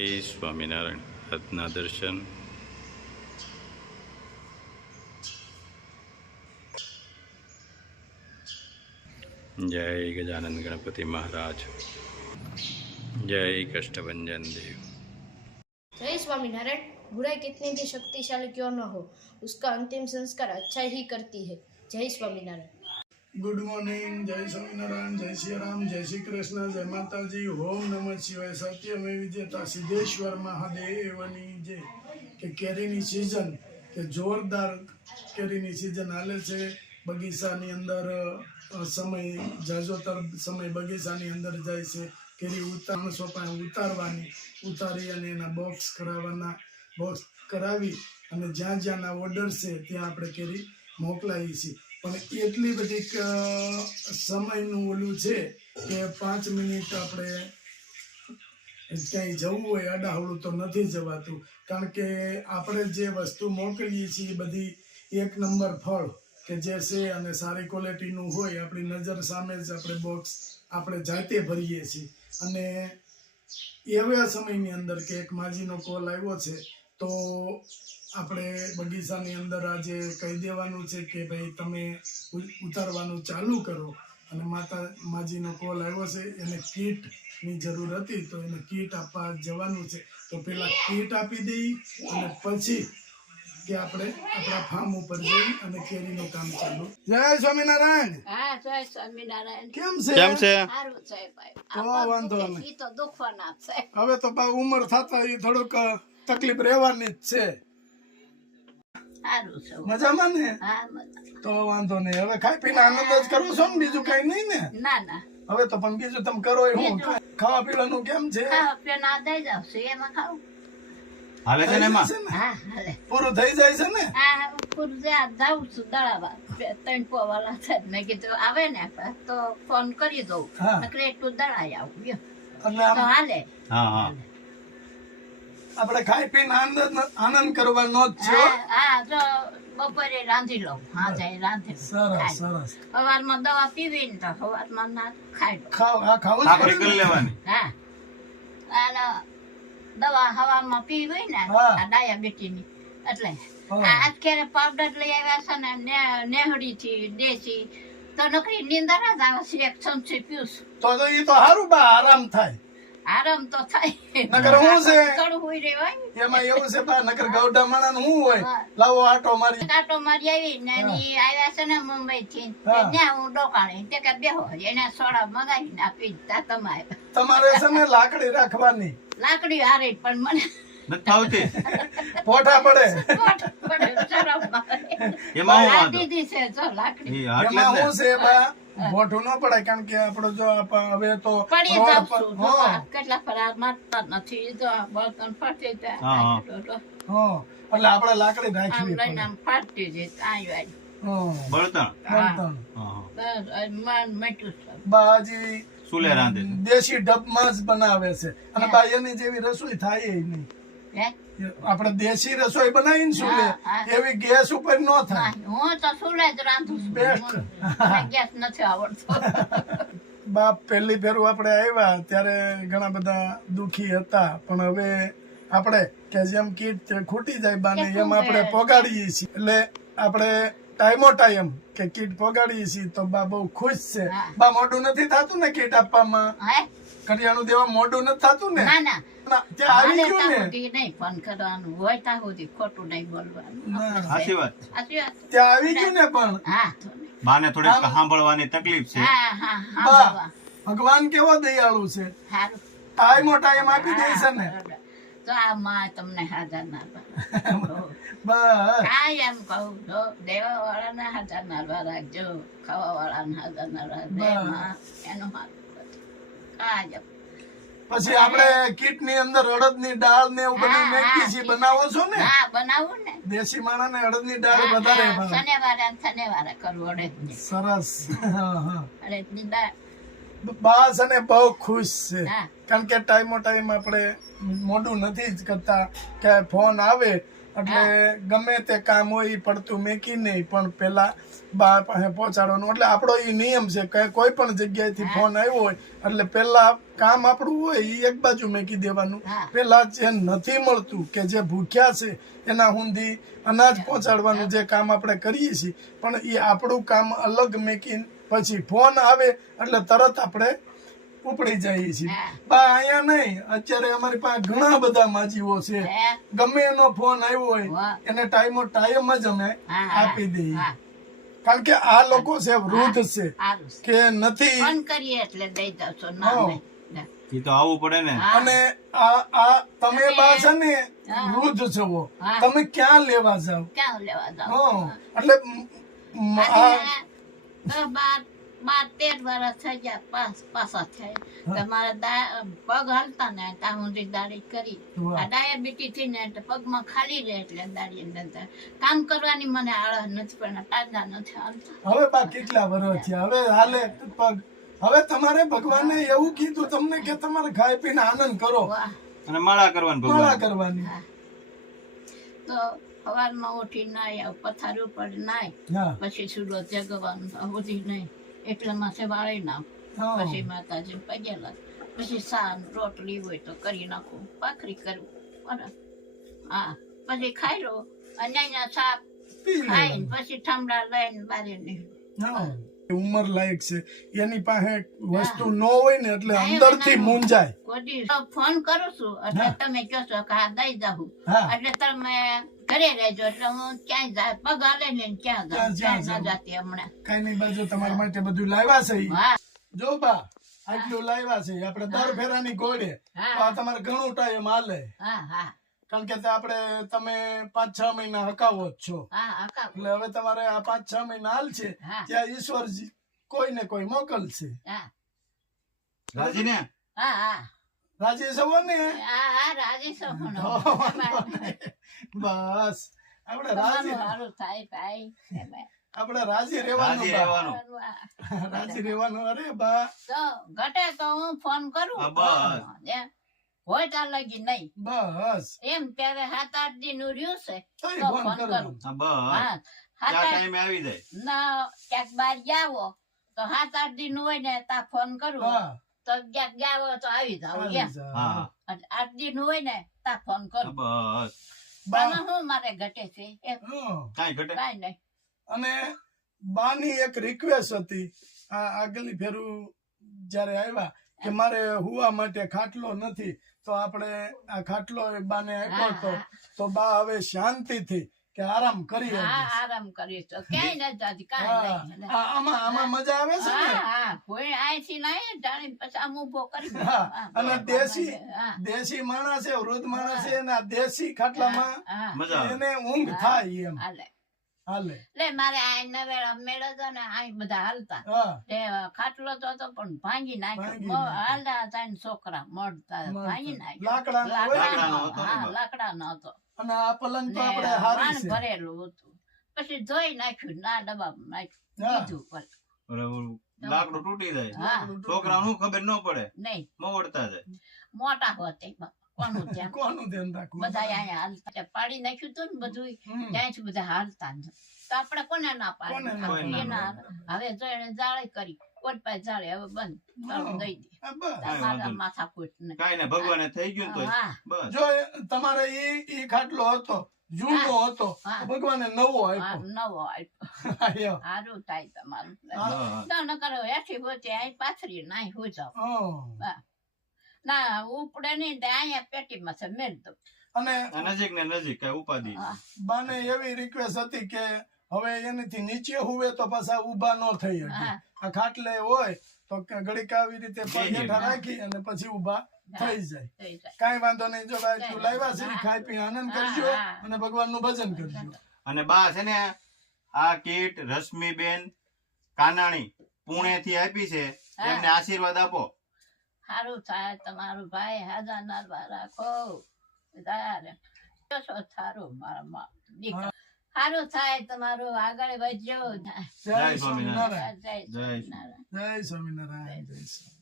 જય સ્વામિનારાયણ. આજના દર્શન જય ગજાનંદ ગણપતિ મહારાજ, जय कष्टभंजन देव। जय स्वामीनारायण। बुराई कितनी भी शक्तिशाली क्यों न हो, उसका अंतिम संस्कार अच्छा ही करती है। जय स्वामीनारायण। Good morning. जय स्वामीनारायण, जय श्री राम, जय श्री कृष्ण, जय माताजी, ओम नमः शिवाय। सत्यमेव विजेता सिद्धेश्वर महादेवनी जय। કે કેરીની સિઝન કે જોરદાર કેરીની સિઝન હાલે છે બગીચાની અંદર। સમય જાજોતર સમય બગીચાની અંદર જાય છે। કેરી માણસો પાસે ઉતારી અને એના બોક્સ કરાવવાના, બોક્સ કરાવી અને જ્યાં જ્યાંના ઓર્ડર છે ત્યાં આપણે કેરી મોકલાવી છીએ। પણ એટલી બધી સમયનું ઓલું છે કે 5 મિનિટ આપણે ક્યાંય જવું હોય આડાહવળું તો નથી જવાતું, કારણ કે આપણે જે વસ્તુ મોકલીએ છીએ બધી 1 નંબર ફળ કે જે છે અને સારી ક્વોલિટીનું હોય, આપણી નજર સામે જ આપણે બોક્સ આપણે જાતે ભરીએ છીએ। અને એવા સમયની અંદર કે એક માજીનો કોલ આવ્યો છે તો આપણે બગીચાની અંદર આજે કહી દેવાનું છે કે ભાઈ તમે ઉતારવાનું ચાલુ કરો। અને માજીનો કોલ આવ્યો છે, એને કીટની જરૂર હતી તો એને કીટ આપવા જવાનું છે। તો પેલા કીટ આપી દઈ અને પછી કે આપણે આપણા ફાર્મ ઉપર જઈ અને કેરીનું કામ ચાલુ। જય સ્વામિનારાયણ। હા, જય સ્વામિનારાયણ। કેમ છે? સારું છે ભાઈ। તો વાંધો નહીં, ઈ તો દુખવાના છે। હવે તો બા ઉંમર થતા એ થોડુંક તકલીફ રહેવાની જ છે। સારું છે। મજામાં ને? હા, મજા। તો વાંધો નહીં, હવે ખાઈ પીને આનંદ જ કરો છો ને, બીજું કઈ નહીં ને? ના ના, હવે તો પણ બીજું તમે કરો એ હું ખાવા પીવાનું કેમ છે? ખાવા પીવાના દઈ જાવ છે એમાં ખાવું। હાલે છે ને એમાં? હા, હાલે। પૂરું થઈ જાય છે ને? હા, પૂરું જાઉં છું દળાવા। 3 પોવાલા છે, મેં કીધું આવે ને તો ફોન કરી દઉં, હા। નકર એટલું દળાઈ આવું લ્યો એટલે તો હાલે। હા, આપણે ખાઈ પીને આનંદ કરવાનો જ છે। હા, હા, જો બપોરે રાંધી લઉં, હા જાય રાંધી લઉં, સરસ ખાઈ લઉં। સરસ। સવારમાં દવા પીવી ને તો સવારમાં ના ખાઈ લઉં। ખાવું જ ખાખરી પડે કરી ને? લેવાની। હા, અને દવા હવામાં પીવી હોય ને હા। આ ડાયાબિટીની, એટલે હા। આ અત્યારે પાવડર લઈ આવ્યા છે ને નેહડી થી દેશી, તો નકરી નીંદર જ આવે છે। એક ચમચી પીવું છું, તો ઈ તો સારું બા, આરામ થાય। આરામ તો થાય। નકર હું છે કડું હોય રે હોય એમાં એવું છે બા, નકર ગૌડા માણા નું શું હોય, હા। લાવો આટો મારી। કાંટો મારી આવી ને ઈ આવ્યા છે ને મુંબઈ થી, હા। ત્યાં હું ડોકાણી તે કે બેહો, એને સોડા મગાવીને આપી દીધા। તમારે તમારે છે ને લાકડી રાખવાની, લાકડી હારે પણ મને નથી ફાવતી? પોઠા પડે। શરમ આવે। એમાં હું આ વાંધો? દીદી છે જો લાકડી ઈ આટલે એમાં જ શું છે બા, મોઢું ન પડે, કારણ કે આપણો જો હવે તો પડી રોડ જાઉં પર- છું જો હા, આ કેટલા ફરાર મારતા નથી, જો આ બળતણ ફાટી જાય હા, હા। હા, એટલે આપણે લાકડી આમ રાખવી લઈને પડે। આમ ફાટી જાય આયું હા, બળતણ? બળતણ। હા, બસ મન મટ્યું છે। બાજી સુલે રાંધે છે? દેશી ડબમાં જ બનાવે છે, અને હા। બા એની જેવી રસોઈ થાય નહીં। હે? આપણે દેશી રસોઈ બનાવી ને શું હા, હા। એવી ગેસ ઉપર ન થાય। ના, હું તો સુલે જ રાંધું છું। Best. મને ગેસ નથી આવડતો। બાપ પહેલી ફેરું આપણે આવ્યા ત્યારે ઘણા બધા દુખી હતા, પણ હવે આપણે કે જેમ કીટ ખૂટી જાય બાને એમ આપણે પોગાડીએ છીએ। એટલે આપણે ટાઈમો ટાઈમ કે કીટ પોગાડીએ છીએ તો બા બહુ ખુશ છે। હા। બા મોઢું નથી થતું ને કીટ આપવામાં, હે? કરિયાણું દેવા મોઢું નથી થતું ને? ના ના, ના, ત્યાં આવી હાલે ગયું ત્યાં ને? સુધી નહીં ફોન કરવાનું, હોય ત્યાં સુધી ખોટું નહીં બોલવાનું। ના, સાચી વાત। સાચી વાત? ત્યાં આવી ગયું ને? પણ હા બાને થોડીક સાંભળવાની તકલીફ છે। હા હા હા, બા બાબા ભગવાન કેવો દયાળુ છે, સારું। ટાઈમો ટાઈમ આપી દે છે ને। તો આ માં તમને હાજર ના બસ હા એમ કહું છો, દેવા વાળાના હાજર ના રાખજો, ખાવા વાળાના હાજર ના રાખજો, એનું હાથ પછી આપણે કીટ ની અંદર અડદ ની દાળ ને એવું બધું નાખીએ છીએ, બનાવો છો ને? હા બનાવું ને। દેશી માણસ ને અડદ ની દાળ વધારે ભાવે। શનિવારે કરવું અડદની, સરસ। હા, હા। અડદની દાળ। બસ અને બહુ ખુશ છે, હા। કારણ કે ટાઈમો ટાઈમ આપણે મોઢું નથી જ કરતા કે ફોન આવે એટલે ગમે તે કામ હોય ઈ પડતું મેકી નહીં, પણ પેલા બા પાસે પહોંચાડવાનું। એટલે આપણો ઈ નિયમ છે કે કોઈ પણ જગ્યાએથી ફોન આવ્યો હોય એટલે પેલા કામ આપણું હોય એ એક બાજુ મેકી દેવાનું. હા. પેલા જે નથી મળતું કે જે ભૂખ્યા છે એના સુધી અનાજ પહોંચાડવાનું જે કામ આપણે કરીએ છીએ, પણ એ આપણું કામ અલગ મેકીને પછી ફોન આવે એટલે તરત આપણે ઉપડી જઈએ છીએ. હા. બા અહીંયા નહીં, અત્યારે અમારી પાસે ઘણા બધા માજીઓ છે, હે? ગમે એનો ફોન આવ્યો હોય વાહ. એને ટાઈમ જ અમે હા, આપી દઈએ. હા. કારણ કે આ લોકો છે વૃદ્ધ છે સારું છે. કે નથી. ફોન કરીએ એટલે દઈ દઉં છો ના હા. નહીં. ના. એ તો આવવું પડે ને. હા. અને આ તમે બા છે ને હા. વૃદ્ધ છો, હા. તમે ક્યાં લેવા જાવ? ક્યાં લેવા જાઉં? હા, એટલે આજે 12-13 વર્ષ થઈ ગયા પાછા થયા. તમારા પગ હાલતા ને ત્યાં સુધી દાડી કરી. વાહ. આ ડાયાબિટીસ થી ને એટલે પગમાં ખાલી રહે એટલે દાડી અંદર કામ કરવાની મને આળસ નથી પણ ટાંગા નથી હાલતા. હવે બા કેટલા વર્ષ થયા, હવે હાલે પગ. હવે તમારે ભગવાને એવું કીધું તમને કે તમારે ખાઈ પીને આનંદ કરો, વાહ. અને માળા કરવાનું માળા ભગવાન. કરવાની. તો સવારમાં ઉઠી નાય પથારી ઉપર નાય હા, પછી સુડો જગવાનું બધી નહીં એટલામાં છે વાળી નાખ. હા. પછી માતાજી પગે લાગ પછી સાન રોટલી હોય તો કરી નાખું ભાખરી કરું બરાબર. હા પછી ખાઈ લો અને અહીંયા સાપ પી ખાઈને લેવાનું. પછી ઠમડા લઈને બારે નહીં. હા. ઉંમર લાયક છે, એની પાસે વસ્તુ ન હોય ને એટલે અંદરથી મૂંઝાય. કોઈ ફોન કરું છું એટલે હા. તમે કહો છો કે હા દઈ જાઉં હા. એટલે તમે ઘરે રહેજો એટલે હું ક્યાંય જાય પગ હાલે ને ક્યાં જાઉં ક્યાં ક્યાં ના જાઉં? જતી હમણાં. કઈ નહીં બાજુ તમારા માટે બધું લાવ્યા છે ઈ. વાહ. જો બા આટલું લાવ્યા છે આપણે દર ફેરાની ઘોડે. હા. તો આ તમારે ઘણું ટાઈમ હાલે, હા હા કારણ કે આપણે તમે 5-6 મહિના હકાવો જ છો. હા હા એટલે હવે તમારે આ 5-6 મહિના હાલ છે હા. ત્યાં ઈશ્વરજી કોઈ ને કોઈ મોકલશે. હા રાજી ને? હા હા રાજી સવો ને? હા રાજી છો તો વાંધો નહીં. બસ આપણે રાજી સારું થાય ભાઈ. આપણે રાજી રહેવાનું રાજી બા. રહેવાનું. રાજી રહેવાનું. અરે બા તો ઘટે તો હું ફોન કરું. હા, બસ. એમ. હોય ત્યાં લગી નહીં બસ એમ ત્યારે 7-8 દી નું રહ્યું છે તોય તો ફોન ફોન કરવાનો. હા, બસ. હા ત્યાં 7-8 ટાઈમે આવી જાય. ના ક્યાંક બહાર જાવો તો 7-8 દી નું હોય ને ત્યાં ફોન કરું હા, તો ક્યાંક જાવો તો આવી જાવ આવી એમ. જા. હા, 8 દી નું હોય ને ત્યાં ફોન હા, કરું. બસ. બા પણ હું મારે ઘટે છે એમ હા. કાંઈ ઘટે. કાંઈ નહીં. અને બાની એક રિક્વેસ્ટ હતી આ આગલી ફેરું જયારે આવ્યા કે મારે હુવા માટે ખાટલો નથી, તો આપણે આ ખાટલો એ બાને આપ્યો હતો. તો બા હવે શાંતિથી કે આરામ કરી હા શકીશ. આરામ કરીશ તો ક્યાંય ન જાતી કાંઈ હા. નહીં. આમાં મજા આવે છે ને? હા હા કોઈ અહીંથી નહીં જાણી પછી આમ ઊભો કરી દે. હા. હા, અને બરાબર. હા દેશી માણસ છે, વૃદ્ધ માણસ છે, એના દેશી ખાટલામાં હા મજા આવે. એને ઊંઘ થાય એમ હાલે હાલે. લે મારે આ નવેડા મેળો તો ને આ બધા હાલતા હા, તે ખાટલો તો હતો પણ ભાંગી નાખ્યો. ભાંગી નાખ્યો. હાલતા હતા ને છોકરા મળતા મળતા. ભાંગી નાખ્યો. લાકડાનો હોય ને? લાકડાનો હતો ને હા બા. લાકડાનો હતો અને આ પલંગ તો ને આપણે હારી વાણ છે. ભરેલું હતું પછી ધોઈ નાખ્યું ના ડબ્બામાં નાખ્યું હા. કીધું પર બરાબર. લાકડું તૂટી જાય. હા છોકરાઓનું ખબર ન પડે, નહીં મવડતા જાય. મોટા હોતે કોનું ત્યાં કોનું ધ્યાન રાખવું? બધા અહીંયા હાલતા પાડી નાખ્યું હતું ને બધું હમ. ત્યાંથી બધા હાલતા ને. તો આપણે કોને ના કોને ના પાડી પાડીએ? એના હવે જો એને જાળે કરી ઓટપાય જાળે હવે બંધ તારું દઈ દે હા, બસ. કાંઈ મારા વાંધો માથા કૂટ ને કાંઈ ને ભગવાને થઈ ગયું ને તોય. હા બસ. જો તમારે ઈ ખાટલો હતો, જૂનો હતો, હા. ભગવાને નવો હા, આપ્યો. નવો આપ્યો આયો. સારું થાય તમારું હા. ના ન કરો હેઠી હોતી અહીં પાથરી નાય હું જાવ હા. ના ઉપડે નહીં તે અહીંયા પેટીમાં છે મેળ દો. અને આ નજીક ને નજીક કાંઈ ઉપાધિ નહીં. હા બાને એવી રિક્વેસ્ટ હતી કે હવે એનાથી નીચે હુવે તો પાછા ઊભા ન થઈ શકે. હા. આ ખાટલે હોય તો ઘડીક આવી રીતે પગ બેહી હેઠા જાય. રાખી અને પછી ઊભા થઈ જાય. થઈ જાય. કાંઈ વાંધો નહીં. જો ભાઈ તું લાવ્યા છે ઈ ખાઈ પી આનંદ કરજો હા. અને ભગવાનનું ભજન કરજો. અને બા છે ને આ કીટ રશ્મિબેન કાનાણી પુણે થી આપી છે, હા. એમને આશીર્વાદ આપો. સારું થાય તમારું ભાઈ હાજા નારવા રાખો તારે સારું મારા દીકરા સારું થાય તમારું આગળ વધજો જય સ્વામિનારાયણ. જય સ્વામિનારાયણ. જય સ્વામિનારાયણ. જય સ્વામિનારાયણ.